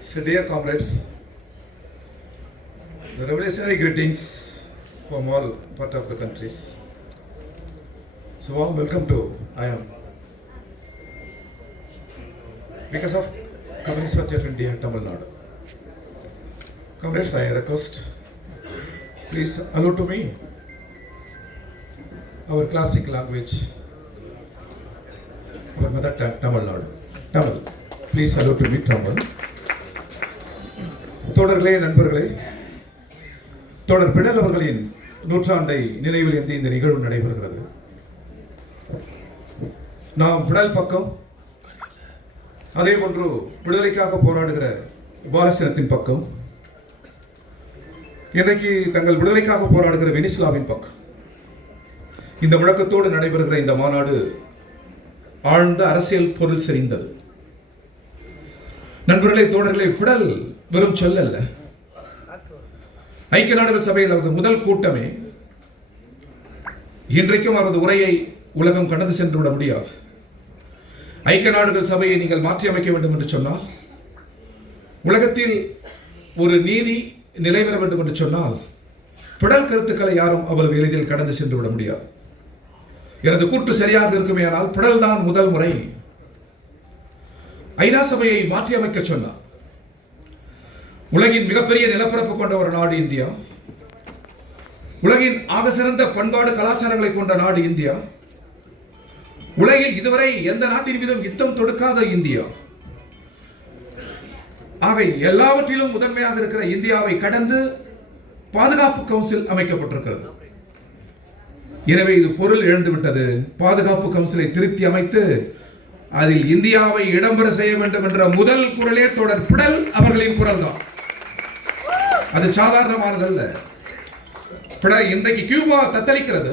So, dear comrades, the revolutionary greetings from all part of the countries. So, warm welcome to IAM. Because of Communist Party of India, Tamil Nadu. Comrades, I request, please allow to me our classic language, our mother tongue, Tamil Nadu. Tamil. Please allow to me Tamil. தோழர்களே, நண்பர்களே, தோழர் Fidel அவர்களின் நூற்றாண்டை நினைவில் ஏந்தி இந்த நிகழ்வு நடைபெறுகிறது. நாம் பிடல் பக்கம், அதே போன்று விடுதலைக்காக போராடுகிற பாலசினத்தின் பக்கம், இன்றைக்கு தங்கள் விடுதலைக்காக போராடுகிற வெனிசுலாவின் பக்கம். இந்த முழக்கத்தோடு நடைபெறுகிற இந்த மாநாடு ஆழ்ந்த அரசியல் பொருள் செறிந்தது. நண்பர்களே, தோழர்களே, பிடல் வெறும் சொல் அல்ல. ஐக்கிய நாடுகள் சபையில் அவரது முதல் கூட்டமே இன்றைக்கும் அவரது உரையை உலகம் கடந்து சென்று விட முடியாது. ஐக்கிய நாடுகள் சபையை நீங்கள் மாற்றி அமைக்க வேண்டும் என்று சொன்னால், உலகத்தில் ஒரு நீதி நிலை பெற வேண்டும் என்று சொன்னால், பிடல் கருத்துக்களை யாரும் அவ்வளவு எளிதில் கடந்து சென்று விட முடியாது. எனது கூற்று சரியாக இருக்குமே, ஆனால் பிடல் தான் முதல் முறை ஐநா சபையை மாற்றி அமைக்க சொன்னார். உலகின் மிகப்பெரிய நிலப்பரப்பு கொண்ட ஒரு நாடு இந்தியா, உலகின் ஆக சிறந்த பண்பாடு கலாச்சாரங்களை கொண்ட நாடு இந்தியா, உலகில் இதுவரை எந்த நாட்டின் மீதும் யுத்தம் தொடுக்காத இந்தியா, ஆக எல்லாவற்றிலும் முதன்மையாக இருக்கிற இந்தியாவை கடந்து பாதுகாப்பு கவுன்சில் அமைக்கப்பட்டிருக்கிறது. எனவே இது பொருள் இழந்துவிட்டது. பாதுகாப்பு கவுன்சிலை திருத்தி அமைத்து அதில் இந்தியாவை இடம்பெற செய்ய வேண்டும் என்ற முதல் குரலே தொடர் பிடல் அவர்களின் குரல் தான். அது சாதாரணமானதல்ல. இன்றைக்கு கியூபா தத்தளிக்கிறது,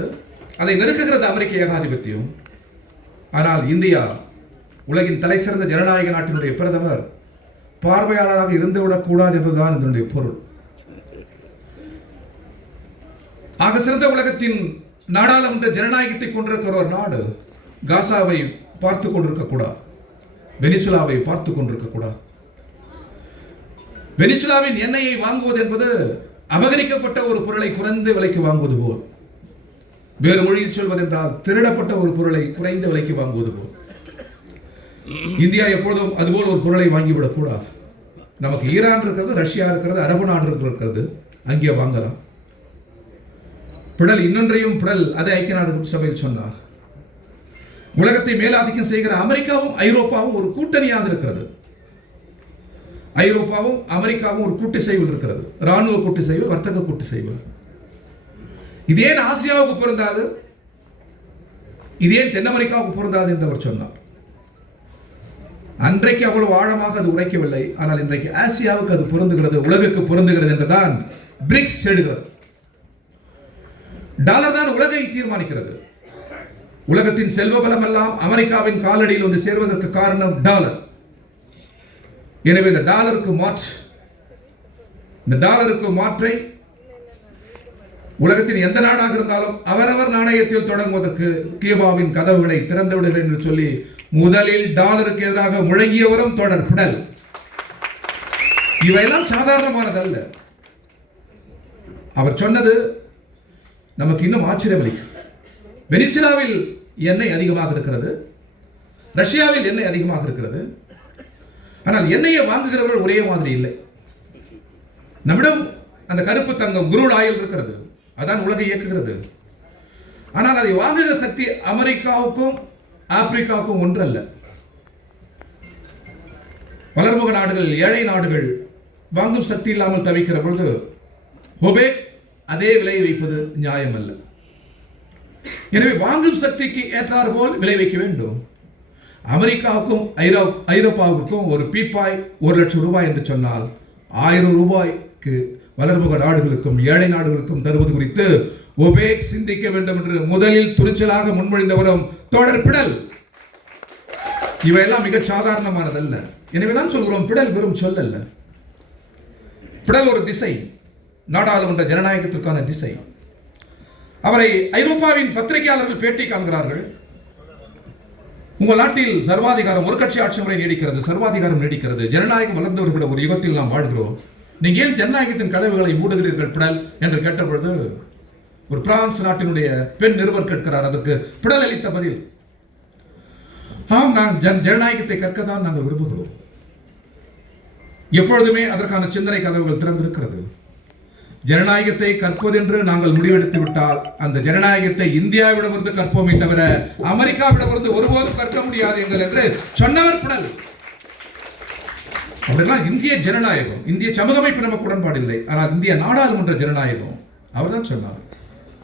அதை நெருக்குகிறது அமெரிக்க ஏகாதிபத்தியம். ஆனால் இந்தியா, உலகின் தலை சிறந்த ஜனநாயக நாட்டினுடைய பிரதமர், பார்வையாளராக இருந்துவிடக் கூடாது என்பதுதான் இதனுடைய பொருள். ஆக சிறந்த உலகத்தின் நாடாளுமன்ற ஜனநாயகத்தை கொண்டிருக்கிற ஒரு நாடு காசாவை பார்த்து கொண்டிருக்கக்கூடாது, வெனிசுலாவை பார்த்து கொண்டிருக்கக்கூடாது. வெனிசுலாவின் எண்ணெயை வாங்குவது என்பது அபகரிக்கப்பட்ட ஒரு பொருளை குறைந்த விலைக்கு வாங்குவது போல், வேறு மொழியில் சொல்வதென்றால் திருடப்பட்ட ஒரு பொருளை குறைந்த விலைக்கு வாங்குவது போல். இந்தியா எப்பொழுதும் அதுபோல் ஒரு பொருளை வாங்கிவிடக் கூடாது. நமக்கு ஈரான் இருக்கிறது, ரஷ்யா இருக்கிறது, அரபு நாடு இருக்கிறது, அங்கே வாங்கலாம். பிடல் இன்னொன்றையும் அதை ஐக்கிய நாடுகள் சபையில் சொன்னார். உலகத்தை மேலாதிக்கம் செய்கிற அமெரிக்காவும் ஐரோப்பாவும் ஒரு கூட்டணியாக இருக்கிறது. ஐரோப்பாவும் அமெரிக்காவும் ஒரு கூட்டு செய்வல் இருக்கிறது. ராணுவ கூட்டு செய்வல், வர்த்தக கூட்டு செய்வல். இதேன் ஆசியாவுக்கு பொருந்தாது, இதேன் தென் அமெரிக்காவுக்கு பொருந்தாது என்று அவர் சொன்னார். அன்றைக்கு அவ்வளவு ஆழமாக அது உரைக்கவில்லை. ஆனால் இன்றைக்கு ஆசியாவுக்கு அது பொருந்துகிறது, உலகுக்கு பொருந்துகிறது என்றுதான் பிரிக்ஸ் எழுகிறது. டாலர் தான் உலகை தீர்மானிக்கிறது. உலகத்தின் செல்வ பலம் எல்லாம் அமெரிக்காவின் காலடியில் வந்து சேர்வதற்கு காரணம் டாலர். எனவே இந்த டாலருக்கு மாற்றை உலகத்தின் எந்த நாடாக இருந்தாலும் அவரவர் நாணயத்தில் தொடங்குவதற்கு கியூபாவின் கதவுகளை திறந்து விடுகிறேன் என்று சொல்லி முதலில் டாலருக்கு எதிராக முழங்கியவரும் தொடர் பிடல். இவையெல்லாம் சாதாரணமானதல்ல. அவர் சொன்னது நமக்கு இன்னும் ஆச்சரியம் அளிக்கும். வெனிசுலாவில் எண்ணெய் அதிகமாக இருக்கிறது, ரஷ்யாவில் எண்ணெய் அதிகமாக இருக்கிறது. ஆனால் எண்ணெயை வாங்குகிறவர்கள் ஒரே மாதிரி இல்லை. நம்மிடம் அந்த கருப்பு தங்கம் குரூட் ஆயில் இருக்கிறது, அதான் உலகை இயக்குகிறது. ஆனால் அதை வாங்குகிற சக்தி அமெரிக்காவுக்கும் ஆப்பிரிக்காவுக்கும் ஒன்றல்ல. வளர்முக நாடுகள், ஏழை நாடுகள் வாங்கும் சக்தி இல்லாமல் தவிக்கிற பொழுது ஒபேக் அதே விலை வைப்பது நியாயம் அல்ல. எனவே வாங்கும் சக்திக்கு ஏற்றாறு போல் விலை வைக்க வேண்டும். அமெரிக்காவுக்கும் ஐரோப்பாவுக்கும் ஒரு பீப்பாய் 1 லட்சம் ரூபாய் என்று சொன்னால் 1000 ரூபாய்க்கு வளர்முக நாடுகளுக்கும் ஏழை நாடுகளுக்கும் தருவது குறித்து ஒபேக் சிந்திக்க வேண்டும் என்று முதலில் துணிச்சலாக முன்மொழிந்தவரும் தொடர் பிடல். இவையெல்லாம் மிக சாதாரணமானதல்ல. எனவேதான் சொல்கிறோம், பிடல் வெறும் சொல் அல்ல. பிடல் ஒரு திசை, நாடாளுமன்ற ஜனநாயகத்திற்கான திசை. அவரை ஐரோப்பாவின் பத்திரிகையாளர்கள் பேட்டி காண்கிறார்கள். உங்கள் நாட்டில் சர்வாதிகாரம், ஒரு கட்சி ஆட்சி முறை நீடிக்கிறது, சர்வாதிகாரம் நீடிக்கிறது, ஜனநாயகம் வளர்ந்து வருகிற ஒரு யுகத்தில் நாம் வாழ்கிறோம். நீங்க ஏன் ஜனநாயகத்தின் கதவுகளை மூடுகிறீர்கள் பிடல் என்று கேட்டபொழுது ஒரு பிரான்ஸ் நாட்டினுடைய பெண் நிருபர் கேட்கிறார். அதற்கு பிடல் அளித்த பதில், ஆம், நான் ஜனநாயகத்தை கற்கத்தான் நாங்கள் விரும்புகிறோம். எப்பொழுதுமே அதற்கான சிந்தனை கதவுகள் திறந்திருக்கிறது. ஜனநாயகத்தை கற்போம் என்று நாங்கள் முடிவெடுத்து விட்டால் அந்த ஜனநாயகத்தை இந்தியாவிடமிருந்து கற்போமே தவிர அமெரிக்காவிடமிருந்து ஒருபோதும் கற்க முடியாது என்று சொன்னவர் பிடல். அப்படிலாம் இந்திய ஜனநாயகம், இந்திய சமூக அமைப்பு நமக்கு உடன்பாடில்லை, ஆனால் இந்திய நாடாளுமன்ற ஜனநாயகம் அவர் தான் சொன்னார்.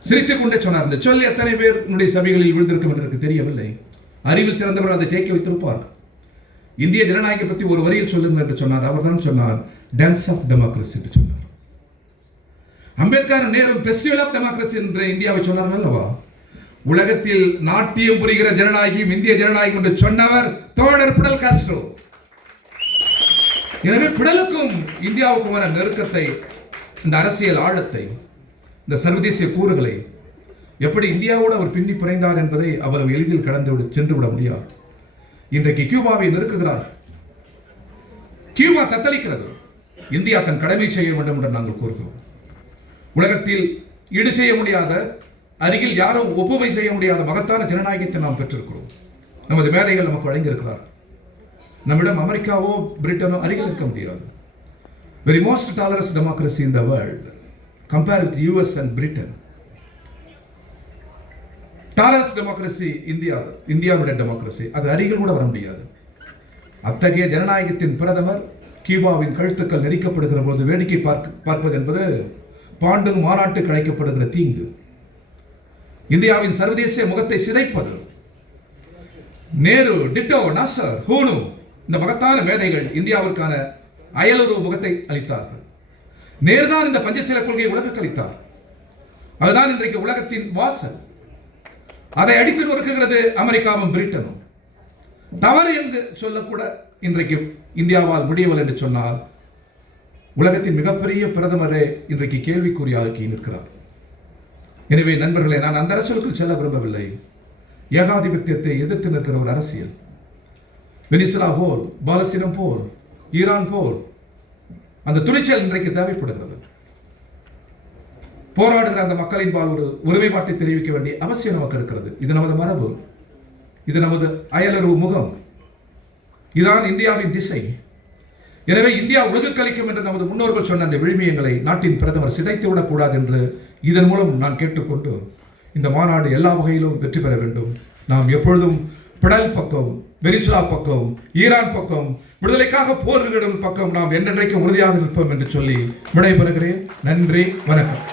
சிரித்துக் கொண்டே சொன்னார். இந்த சொல் எத்தனை பேருடைய சபைகளில் விழுந்திருக்கும் என்று எனக்கு தெரியவில்லை. அறிவில் சிறந்தவர் அதை தேக்கி வைத்திருப்பார். இந்திய ஜனநாயகம் பற்றி ஒரு வரியில் சொல்லுங்கள் என்று சொன்னார். அவர் தான் சொன்னார், டான்ஸ் ஆஃப் டெமோக்ரஸி என்று சொன்னார். அம்பேத்கர் நேரும் ஃபெஸ்டிவல் ஆஃப் டெமோக்ரஸி என்று இந்தியாவை சொன்னார்கள் அல்லவா? உலகத்தில் நாட்டியம் புரிகிற ஜனநாயகம் இந்திய ஜனநாயகம் என்று சொன்னவர் தோழர் பிடல் காஸ்ட்ரோ. எனவே பிடலுக்கும் இந்தியாவுக்குமான நெருக்கத்தை, இந்த அரசியல் ஆழத்தை, இந்த சர்வதேசிய கூறுகளை எப்படி இந்தியாவோடு அவர் பின்னி பிணைந்தார் என்பதை அவர் எளிதில் கடந்து சென்று விட முடியாது. இன்றைக்கு கியூபாவை நெருக்குகிறார். கியூபா தத்தளிக்கிறது. இந்தியா தன் கடமை செய்ய வேண்டும் என்று நாங்கள் கூறுகிறோம். உலகத்தில் ஈடு செய்ய முடியாத, அருகில் யாரும் ஒப்புமை செய்ய முடியாத மகத்தான ஜனநாயகத்தை நாம் பெற்றிருக்கிறோம். நமது மேதைகள் நமக்கு வழங்கியிருக்கிறார். நம்மிடம் அமெரிக்காவோ பிரிட்டனோ அருகில் இருக்க முடியாது. Very most tolerance democracy in the world compare with US and Britain. Tolerance democracy இந்தியாவுடைய டெமோக்ரஸி, அது அருகில் கூட வர முடியாது. அத்தகைய ஜனநாயகத்தின் பிரதமர் கியூபாவின் கழுத்துக்கள் நெரிக்கப்படுகிற போது வேடிக்கை பார்ப்பது என்பது பாண்டு மாநாட்டுக்கு அழைக்கப்படுகிற தீங்கு. இந்தியாவின் சர்வதேச முகத்தை சிதைப்பது. நேரு, டிட்டோ, நாசர், ஹூனு, இந்த மகத்தான மேதைகள் இந்தியாவிற்கான அயலுறவு முகத்தை அளித்தார்கள். நேருதான் இந்த பஞ்சசீல கொள்கையை உலகுக்கு அளித்தார். அதுதான் இன்றைக்கு உலகத்தின் வாசல். அதை அடித்து நொறுக்குகிறது அமெரிக்காவும் பிரிட்டனும். தவறு என்று சொல்லக்கூட இன்றைக்கு இந்தியாவால் முடியவில்லை என்று சொன்னால் உலகத்தின் மிகப்பெரிய பிரதமரே இன்றைக்கு கேள்விக்குறியாக்கி நிற்கிறார். எனவே நண்பர்களே, நான் அந்த அரசியலுக்கு செல்ல விரும்பவில்லை. ஏகாதிபத்தியத்தை எதிர்த்து நிற்கிற ஒரு அரசியல், வெனிசுலா போல், பாலஸ்தீனம் போல், ஈரான் போல், அந்த துணிச்சல் இன்றைக்கு தேவைப்படுகிறது. போராடுகிற அந்த மக்களின் பால் ஒரு ஒருமைப்பாட்டை தெரிவிக்க வேண்டிய அவசியம் நமக்கு இருக்கிறது. இது நமது மரபு, இது நமது அயலுறவு முகம், இதுதான் இந்தியாவின் திசை. எனவே இந்தியா உலகுக்கு அளிக்கும் என்று நமது முன்னோர்கள் சொன்ன அந்த விழுமியங்களை நாட்டின் பிரதமர் சிதைத்து விடக்கூடாது என்று இதன் மூலம் நான் கேட்டுக்கொண்டு, இந்த மாநாடு எல்லா வகையிலும் வெற்றி பெற வேண்டும். நாம் எப்பொழுதும் பிடல் பக்கம், வெனிசுலா பக்கம், ஈரான் பக்கம், விடுதலைக்காக போரிடும் பக்கம் நாம் என்றென்றைக்கு உறுதியாக நிற்போம் என்று சொல்லி விடைபெறுகிறேன். நன்றி, வணக்கம்.